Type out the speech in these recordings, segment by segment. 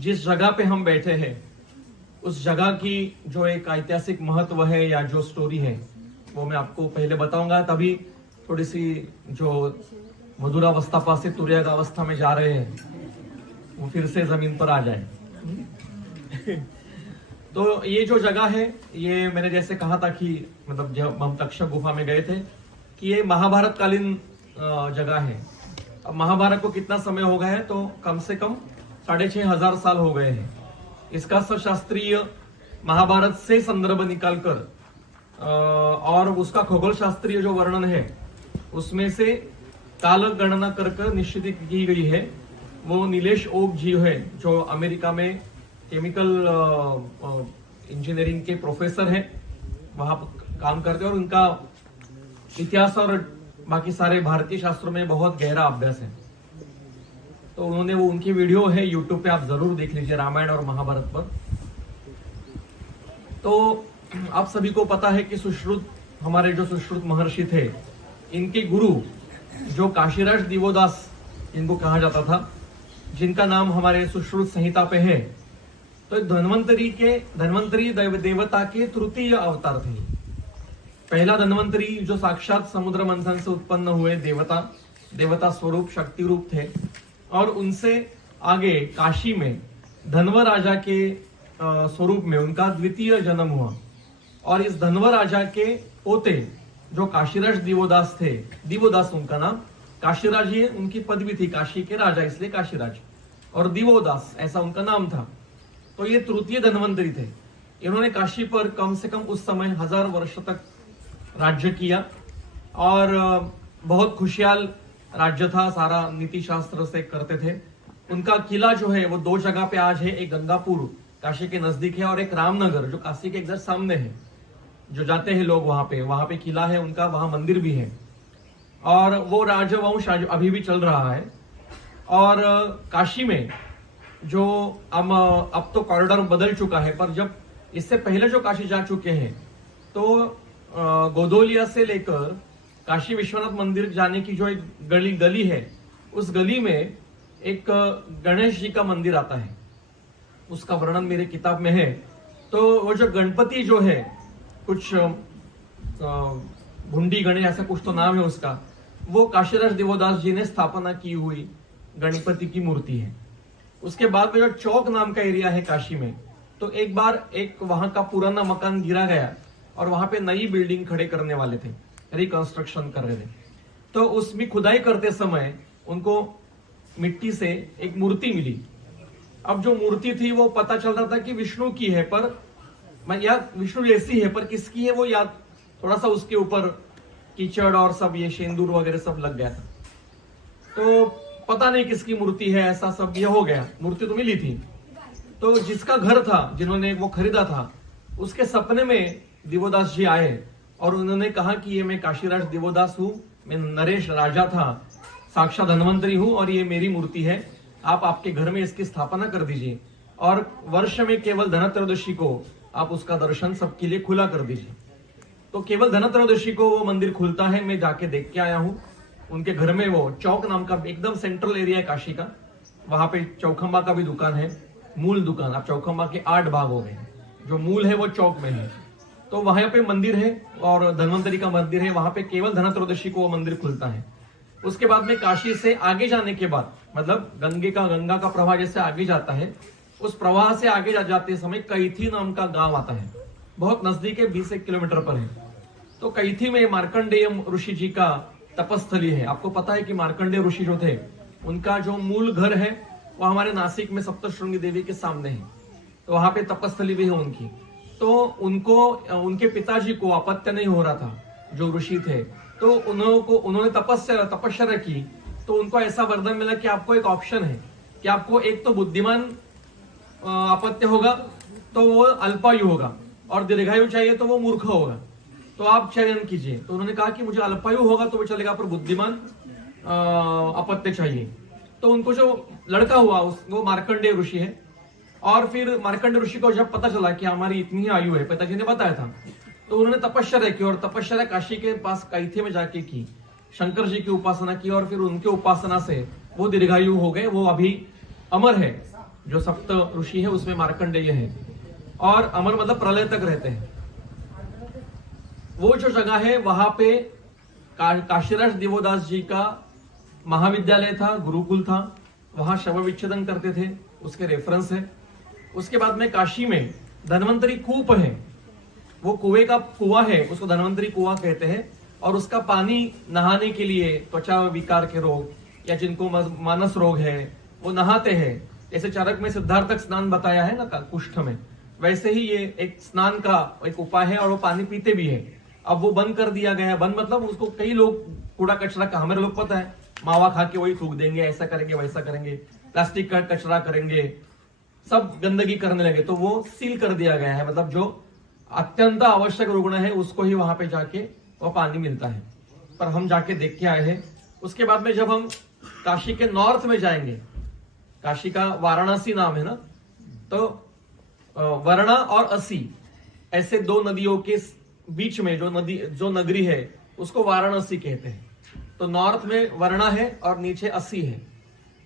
जिस जगह पे हम बैठे हैं उस जगह की जो एक ऐतिहासिक महत्व है या जो स्टोरी है वो मैं आपको पहले बताऊंगा, तभी थोड़ी सी जो मधुरावस्था पास से तुर्यावस्था में जा रहे हैं वो फिर से जमीन पर आ जाए। तो ये जो जगह है, ये मैंने जैसे कहा था कि मतलब जब हम तक्षक गुफा में गए थे कि ये महाभारत कालीन जगह है। अब महाभारत को कितना समय हो गया है, तो कम से कम 6500 साल हो गए हैं। इसका शास्त्रीय महाभारत से संदर्भ निकालकर और उसका खगोल शास्त्रीय जो वर्णन है उसमें से काल गणना कर निश्चित की गई है। वो नीलेश ओक जी है जो अमेरिका में केमिकल इंजीनियरिंग के प्रोफेसर हैं, वहां काम करते हैं और उनका इतिहास और बाकी सारे भारतीय शास्त्रों में बहुत गहरा अभ्यास है। तो उन्होंने वो उनकी वीडियो है यूट्यूब पे, आप जरूर देख लीजिए, रामायण और महाभारत पर। तो आप सभी को पता है कि सुश्रुत, हमारे जो सुश्रुत महर्षि थे, इनके गुरु जो काशीराज दिवोदास इनको कहा जाता था, जिनका नाम हमारे सुश्रुत संहिता पे है, तो धन्वंतरी देवता के तृतीय अवतार थे। पहला धन्वंतरी जो साक्षात समुद्र मंथन से उत्पन्न हुए देवता स्वरूप शक्ति रूप थे, और उनसे आगे काशी में धन्व राजा के स्वरूप में उनका द्वितीय जन्म हुआ। और इस धन्व राजा के पोते जो काशीराज दिवोदास थे, दिवोदास उनका नाम, काशीराज ये उनकी पदवी थी, काशी के राजा इसलिए काशीराज, और दिवोदास ऐसा उनका नाम था। तो ये तृतीय धन्वंतरी थे। इन्होंने काशी पर कम से कम उस समय 1000 वर्ष तक राज्य किया और बहुत खुशहाल राज्य था, सारा नीति शास्त्र से करते थे। उनका किला जो है वो 2 जगह पे आज है, एक गंगापुर काशी के नजदीक है और एक रामनगर जो काशी के एकदम सामने है, जो जाते हैं लोग वहां पे किला है उनका, वहां मंदिर भी है। और वो राजवंश अभी भी चल रहा है। और काशी में जो अब तो कॉरिडोर बदल चुका है, पर जब इससे पहले जो काशी जा चुके हैं, तो गोदोलिया से लेकर काशी विश्वनाथ मंदिर जाने की जो एक गली है, उस गली में एक गणेश जी का मंदिर आता है। उसका वर्णन मेरे किताब में है। तो वो जो गणपति जो है, कुछ भुंडी गणेश ऐसा कुछ तो नाम है उसका, वो काशीराज दिवोदास जी ने स्थापना की हुई गणपति की मूर्ति है। उसके बाद में जो चौक नाम का एरिया है काशी में, तो एक बार एक वहां का पुराना मकान गिरा गया और वहां पे नई बिल्डिंग खड़े करने वाले थे, रिकंस्ट्रक्शन कर रहे थे। तो उसमें खुदाई करते समय उनको मिट्टी से एक मूर्ति मिली। अब जो मूर्ति थी वो पता चल रहा था कि विष्णु की है, पर या विष्णु जैसी है, पर किसकी है वो याद, थोड़ा सा उसके ऊपर कीचड़ और सब ये शेंदूर वगैरह सब लग गया था, तो पता नहीं किसकी मूर्ति है, ऐसा सब ये हो गया। मूर्ति तो मिली थी। तो जिसका घर था, जिन्होंने वो खरीदा था, उसके सपने में दिवोदास जी आए और उन्होंने कहा कि ये मैं काशीराज दिवोदास हूं, मैं नरेश राजा था, साक्षात धन्वंतरी हूं और ये मेरी मूर्ति है, आप आपके घर में इसकी स्थापना कर दीजिए और वर्ष में केवल धनत्रयोदशी को आप उसका दर्शन सबके लिए खुला कर दीजिए। तो केवल धनत्रयोदशी को वो मंदिर खुलता है। मैं जाके देख के आया हूँ उनके घर में। वो चौक नाम का एकदम सेंट्रल एरिया है काशी का, वहां पे चौखंबा का भी दुकान है, मूल दुकान। अब चौखंबा के 8 भाग हो गए, जो मूल है वो चौक में है। तो वहां पे मंदिर है और धन्वंतरी का मंदिर है, वहां पे केवल धनत्रयोदशी को वो मंदिर खुलता है। उसके बाद में काशी से आगे जाने के बाद, मतलब गंगा का प्रवाह जैसे आगे जाता है, उस प्रवाह से आगे जाते समय कैथी नाम का गांव आता है, बहुत नजदीक है, 20 किलोमीटर पर है। तो कैथी में मार्कंडेय ऋषि जी का तपस्थली है। आपको पता है कि मार्कंडेय ऋषि जो थे, उनका जो मूल घर है वो हमारे नासिक में सप्तशृंगी देवी के सामने है, तो वहां पे तपस्थली भी है उनकी। तो उनके पिताजी को अपत्य नहीं हो रहा था, जो ऋषि थे, तो उन्होंने तपस्या की। तो उनको ऐसा वरदान मिला कि आपको एक ऑप्शन है कि आपको एक तो बुद्धिमान अपत्य होगा तो वो अल्पायु होगा, और दीर्घायु चाहिए तो वो मूर्ख होगा, तो आप चयन कीजिए। तो उन्होंने कहा कि मुझे अल्पायु होगा तो वो चलेगा, पर बुद्धिमान अपत्य चाहिए। तो उनको जो लड़का हुआ वो मार्कंडेय ऋषि है। और फिर मार्कंडेय ऋषि को जब पता चला कि हमारी इतनी ही आयु है, पिताजी ने बताया था, तो उन्होंने तपस्या की और तपस्या काशी के पास कैथी में जाके की, शंकर जी की उपासना की, और फिर उनके उपासना से वो दीर्घायु हो गए। वो अभी अमर है, जो सप्त ऋषि है उसमें मार्कंडेय है, और अमर मतलब प्रलय तक रहते हैं। वो जो जगह है वहां पे काशीराज देवोदास जी का महाविद्यालय था, गुरुकुल था, वहां शव विच्छेदन करते थे, उसके रेफरेंस है। उसके बाद में काशी में धन्वंतरी कूप है, वो कुएं का कुआं है, उसको धन्वंतरी कुआं कहते हैं, और उसका पानी नहाने के लिए त्वचा विकार के रोग या जिनको मानस रोग है वो नहाते हैं। जैसे चरक में सिद्धार्थक स्नान बताया है ना कुष्ठ में, वैसे ही ये एक स्नान का एक उपाय है, और वो पानी पीते भी है। अब वो बंद कर दिया गया है, बंद मतलब उसको कई लोग कूड़ा कचरा का, हमारे लोग पता है मावा खा के वही थूक देंगे, ऐसा करेंगे वैसा करेंगे, प्लास्टिक का कचरा करेंगे, सब गंदगी करने लगे, तो वो सील कर दिया गया है। मतलब जो अत्यंत आवश्यक रुग्ण है उसको ही वहां पे जाके वो पानी मिलता है। पर हम जाके देख के आए हैं। उसके बाद में जब हम काशी के नॉर्थ में जाएंगे, काशी का वाराणसी नाम है ना, तो वरणा और असी ऐसे दो नदियों के बीच में जो नगरी है उसको वाराणसी कहते हैं। तो नॉर्थ में वरणा है और नीचे असी है।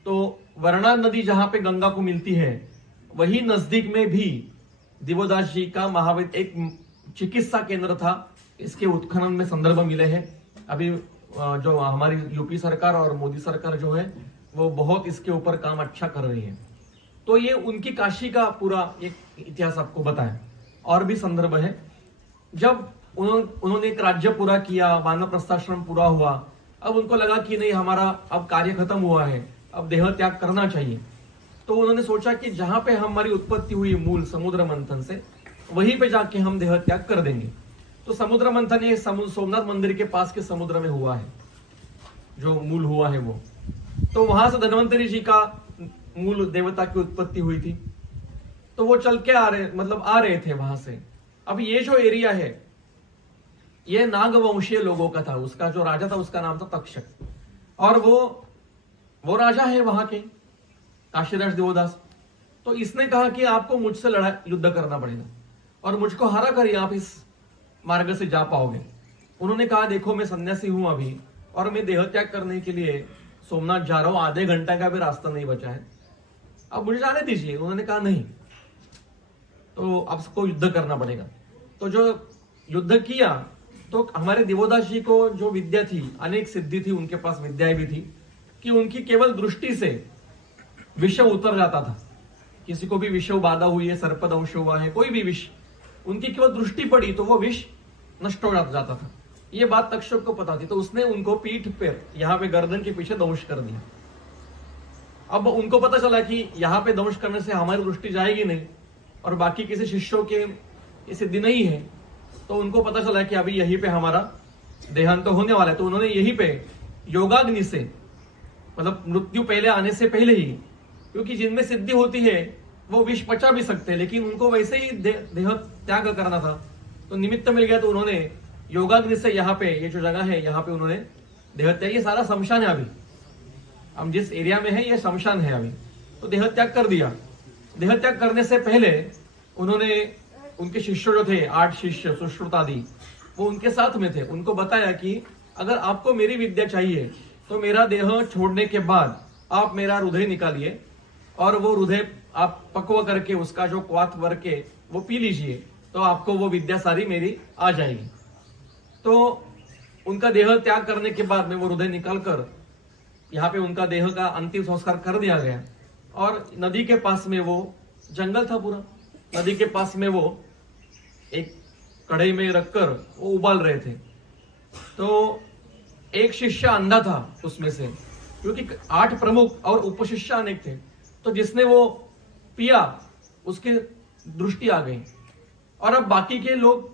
तो वरणा नदी जहां पे गंगा को मिलती है, वही नजदीक में भी दिवोदास जी का एक चिकित्सा केंद्र था। इसके उत्खनन में संदर्भ मिले हैं। अभी जो हमारी यूपी सरकार और मोदी सरकार जो है वो बहुत इसके ऊपर काम अच्छा कर रही है। तो ये उनकी काशी का पूरा एक इतिहास आपको बताया। और भी संदर्भ है, जब उन्होंने एक राज्य पूरा किया, वानप्रस्थाश्रम पूरा हुआ, अब उनको लगा कि नहीं हमारा अब कार्य खत्म हुआ है, अब देह त्याग करना चाहिए। तो उन्होंने सोचा कि जहां पे हमारी उत्पत्ति हुई मूल समुद्र मंथन से, वहीं पे जाके हम देह त्याग कर देंगे। तो समुद्र मंथन ये सोमनाथ मंदिर के पास के समुद्र में हुआ है, जो मूल हुआ है वो। तो वहां से धन्वंतरी जी का मूल देवता की उत्पत्ति हुई थी। तो वो चल के आ रहे थे वहां से। अब ये जो एरिया है ये नागवंशीय लोगों का था। उसका जो राजा था उसका नाम था तक्षक, और वो राजा है वहां के काशीराज देवोदास। तो इसने कहा कि आपको मुझसे युद्ध करना पड़ेगा और मुझको हरा कर आप इस मार्ग से जा पाओगे। उन्होंने कहा देखो मैं सन्यासी हूं अभी, और मैं देह त्याग करने के लिए सोमनाथ जा रहा हूं, आधे घंटे का भी रास्ता नहीं बचा है, अब मुझे जाने दीजिए। उन्होंने कहा नहीं, तो आपको युद्ध करना पड़ेगा। तो जो युद्ध किया, तो हमारे देवोदास जी को जो विद्या थी, अनेक सिद्धि थी, उनके पास विद्याएं भी थी कि उनकी केवल दृष्टि से विष उतर जाता था। किसी को भी विष बाधा हुई है, सर्पदंश हुआ है, कोई भी विष, उनकी केवल दृष्टि पड़ी तो वो विष नष्ट हो जाता था। ये बात तक्षक को पता थी, तो उसने उनको पीठ पे यहाँ पे गर्दन के पीछे दंश कर दिया। अब उनको पता चला कि यहाँ पे दंश करने से हमारी दृष्टि जाएगी नहीं और बाकी किसी शिष्यों के ये सिद्धि नहीं है, तो उनको पता चला कि अभी यहीं पे हमारा देहांत होने वाला है। तो उन्होंने यहीं पे योगाग्नि से, मतलब मृत्यु पहले आने से पहले ही, क्योंकि जिनमें सिद्धि होती है वो विष पचा भी सकते हैं, लेकिन उनको वैसे ही देह त्याग करना था, तो निमित्त मिल गया। तो उन्होंने योगाग्नि से यहाँ पे, ये जो जगह है यहाँ पे उन्होंने देह त्याग, ये सारा शमशान है अभी, हम जिस एरिया में है ये शमशान है अभी, तो देह त्याग कर दिया। देह त्याग करने से पहले उन्होंने, उनके शिष्य जो थे 8 शिष्य सुश्रुत आदि, वो उनके साथ में थे, उनको बताया कि अगर आपको मेरी विद्या चाहिए तो मेरा देह छोड़ने के बाद आप मेरा हृदय निकालिए और वो हृदय आप पक्व करके उसका जो क्वाथ भर के वो पी लीजिए, तो आपको वो विद्या सारी मेरी आ जाएगी। तो उनका देह त्याग करने के बाद में वो हृदय निकालकर यहाँ पे उनका देह का अंतिम संस्कार कर दिया गया। और नदी के पास में वो जंगल था पूरा, नदी के पास में वो एक कढ़ाई में रखकर वो उबाल रहे थे। तो एक शिष्य अंधा था उसमें से, क्योंकि 8 प्रमुख और उपशिष्य अनेक थे, तो जिसने वो पिया उसकी दृष्टि आ गई। और अब बाकी के लोग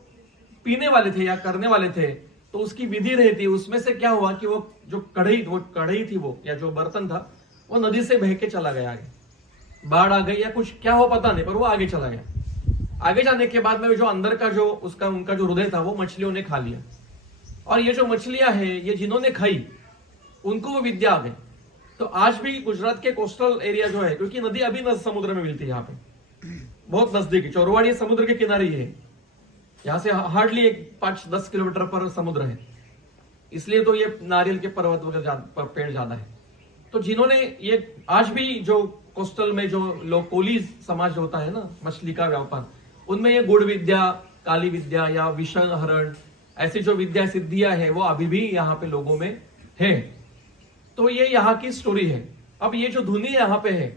पीने वाले थे या करने वाले थे, तो उसकी विधि रहती, उसमें से क्या हुआ कि वो जो कढ़ाई थी वो या जो बर्तन था वो नदी से बह के चला गया आगे, बाढ़ आ गई या कुछ क्या हो पता नहीं, पर वो आगे चला गया। आगे जाने के बाद में जो अंदर का जो उनका जो हृदय था वो मछलियों ने खा लिया, और ये जो मछलियां हैं ये जिन्होंने खाई उनको वो विद्या आ गई। तो आज भी गुजरात के कोस्टल एरिया जो है, क्योंकि नदी अभी समुद्र में मिलती है, यहाँ पे बहुत नजदीक, चोरवाड़ी समुद्र के किनारे ही है, यहाँ से हार्डली 5-10 किलोमीटर पर समुद्र है, इसलिए तो ये नारियल के पर्वत वगैरह पेड़ ज्यादा है। तो जिन्होंने ये आज भी जो कोस्टल में जो लोग कोलीज समाज होता है ना, मछली का व्यापार, उनमें ये गुड़ विद्या, काली विद्या या विषण हरण ऐसी जो विद्या सिद्धियां है वो अभी भी यहाँ पे लोगों में है। तो ये यहाँ की स्टोरी है। अब ये जो धुनी यहाँ पे है,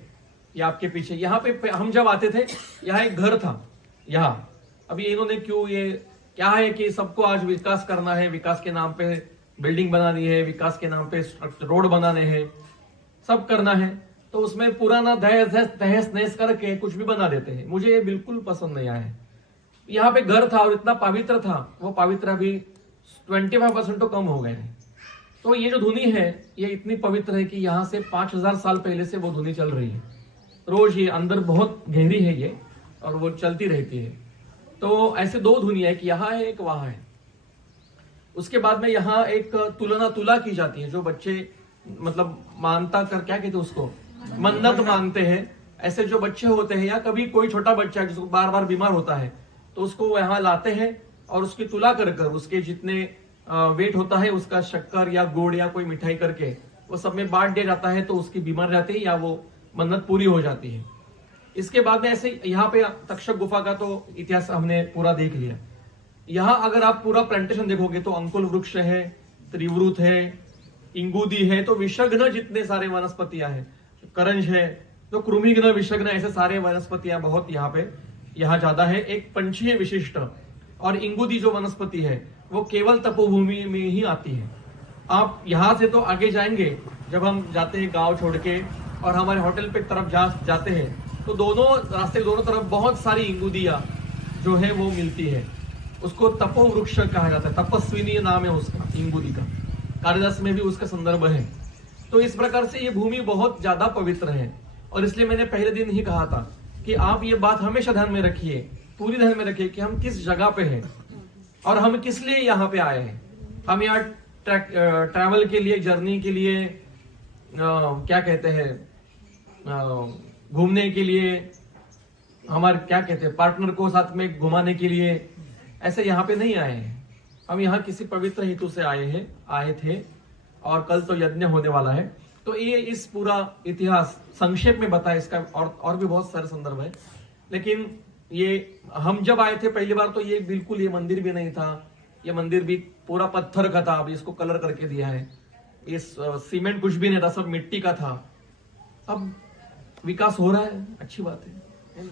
ये आपके पीछे, यहाँ पे हम जब आते थे यहाँ एक घर था यहाँ। अभी इन्होंने क्यों, ये क्या है कि सबको आज विकास करना है, विकास के नाम पे बिल्डिंग बनानी है, विकास के नाम पे रोड बनाने हैं, सब करना है, तो उसमें पुराना तहस नहस करके कुछ भी बना देते हैं। मुझे ये बिल्कुल पसंद नहीं आया। यहाँ पे घर था और इतना पवित्र था, वो पवित्र अभी 25% तो कम हो गए हैं। तो ये जो धुनी है ये इतनी पवित्र है कि यहाँ से 5000 साल पहले से वो धुनी चल रही है। रोज ये अंदर बहुत गहरी है ये, और वो चलती रहती है। तो ऐसे दो धुनी है, एक यहाँ है एक वहां है। उसके बाद में यहाँ एक तुला की जाती है, जो बच्चे मतलब मानता कर, क्या कहते हैं उसको, मन्नत मानते हैं। ऐसे जो बच्चे होते हैं या कभी कोई छोटा बच्चा जिसको बार बार बीमार होता है तो उसको यहाँ लाते हैं और उसकी तुला कर उसके जितने वेट होता है उसका शक्कर या गुड़ या कोई मिठाई करके वो सब में बांट दिया जाता है, तो उसकी बीमार जाती है या वो मन्नत पूरी हो जाती है। इसके बाद में ऐसे यहाँ पे तक्षक गुफा का तो इतिहास हमने पूरा देख लिया। यहाँ अगर आप पूरा प्लांटेशन देखोगे तो अंकुल वृक्ष है, त्रिवृत है, इंगूदी है, तो विषग्न जितने सारे वनस्पतियां हैं, करंज है, तो कृमिघ्न विषग्न ऐसे सारे वनस्पतियां बहुत यहाँ ज्यादा है। एक पंछी है विशिष्ट, और इंगूदी जो वनस्पति है वो केवल तपोभूमि में ही आती है। आप यहाँ से तो आगे जाएंगे, जब हम जाते हैं गांव छोड़ के और हमारे होटल पे तरफ जाते हैं तो दोनों रास्ते दोनों तरफ बहुत सारी इंगूदियां जो है वो मिलती है। उसको तपो वृक्ष कहा जाता है, तपस्विनी नाम है उसका, इंगूदी का। कालिदास में भी उसका संदर्भ है। तो इस प्रकार से ये भूमि बहुत ज्यादा पवित्र है, और इसलिए मैंने पहले दिन ही कहा था कि आप ये बात हमेशा ध्यान में रखिए, पूरी ध्यान में रखिए कि हम किस जगह पे हैं और हम किस लिए यहाँ पे आए हैं। हम यहाँ ट्रैवल के लिए, जर्नी के लिए, क्या कहते हैं, घूमने के लिए, हमारे क्या कहते हैं पार्टनर को साथ में घुमाने के लिए ऐसे यहाँ पे नहीं आए हैं। हम यहाँ किसी पवित्र हेतु से आए थे, और कल तो यज्ञ होने वाला है। तो ये इस पूरा इतिहास संक्षेप में बताया, इसका और भी बहुत सारे संदर्भ है। लेकिन ये हम जब आए थे पहली बार तो ये बिल्कुल ये मंदिर भी नहीं था, ये मंदिर भी पूरा पत्थर का था। अब इसको कलर करके दिया है, इस सीमेंट कुछ भी नहीं था, सब मिट्टी का था। अब विकास हो रहा है, अच्छी बात है।